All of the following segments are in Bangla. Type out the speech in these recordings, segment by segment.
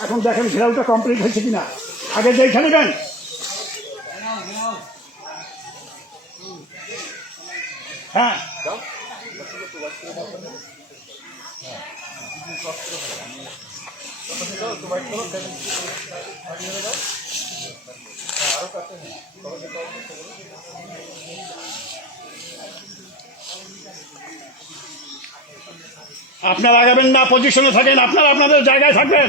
এখন দেখেন ঘেরাওটা কমপ্লিট হয়েছে কিনা? আগে দেখে নেবেন। হ্যাঁ। আপনারা আগাবেন না পজিশনে থাকেন আপনারা আপনাদের জায়গায় থাকবেন।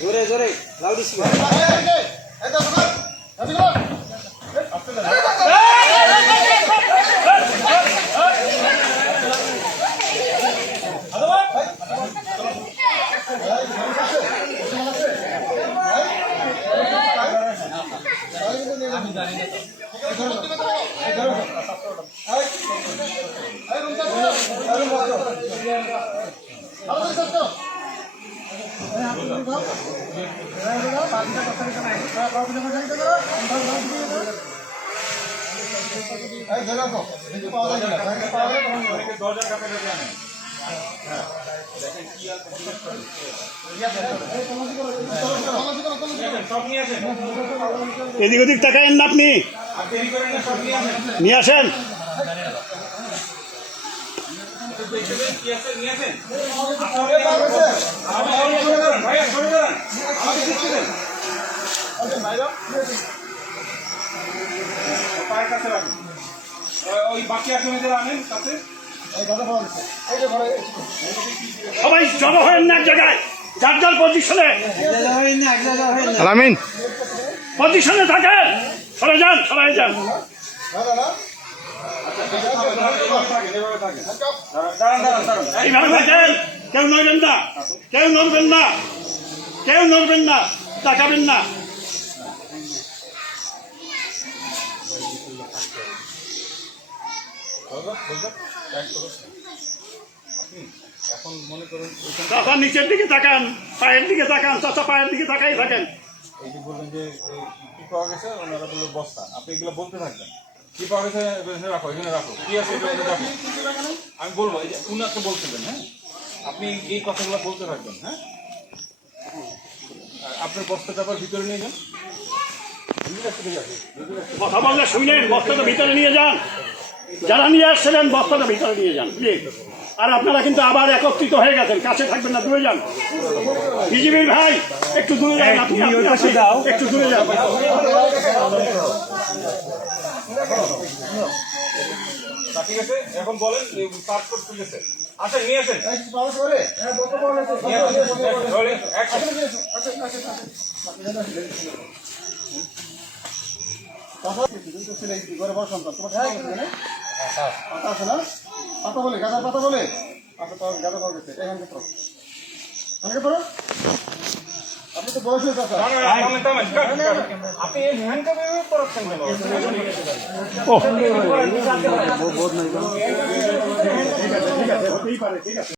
জোরে জোরে লাউড এদিক ওদিক তাকায়েন না আপনি। নিয়ে আসেন। ওই বাকি আসামিদের আনেন কাছে সবাই জড়ো হয়েন না এক জায়গায়। যার যার পজিশনে পজিশনে থাকেন। সরে যান সরাই যান। কেউ নড়বেন না কেউ নড়বেন না কেউ নড়বেন না তাকাবেন না এখন মনে চাচা নিচের দিকে তাকান, পায়ের দিকে তাকান, চাচা পায়ের দিকে তাকাই থাকেন। এই যে বললেন যে কি পাওয়া গেছে? ওনারা বলল বস্তা। আপনি এগুলো বলতে থাকবেন। কি পাওয়া গেছে রাখো, এখানে রাখো। কি আছে আমি বলব, এই যে উনাকে বলতেবেন হ্যাঁ? আপনি এই কথাগুলো বলতে থাকবেন হ্যাঁ? আপনার বস্তাটা আবার ভিতরে নিয়ে যান। কথা বললে শুনেন বস্তাটা ভিতরে নিয়ে যান। যারা নিয়ে আসছিলেন বস্তাটা ভিতরে নিয়ে যান প্লিজ আর আপনারা কিন্তু আবার একত্রিত হয়ে গেছেন, কাছে থাকবেন না, দূরে যান। বিজিবির ভাই, একটু দূরে যান, আপনি। একটু দূরে যান। ঠিক আছে এখন বলেন কাজ করতে গেছে আচ্ছা নিয়ে আসেন আসেন ধরে, action। পাতা বলে গাঁদার পাতা বলে আচ্ছা গাঁদা পাওয়া গেছে এখানকে পড়ো এখানকে পড়ো তো বয়স কাট, কাট। আপনি হ্যান্ডকাপ পড়াচ্ছেন কেন? ঠিক আছে ঠিক আছে। ঠিক আছে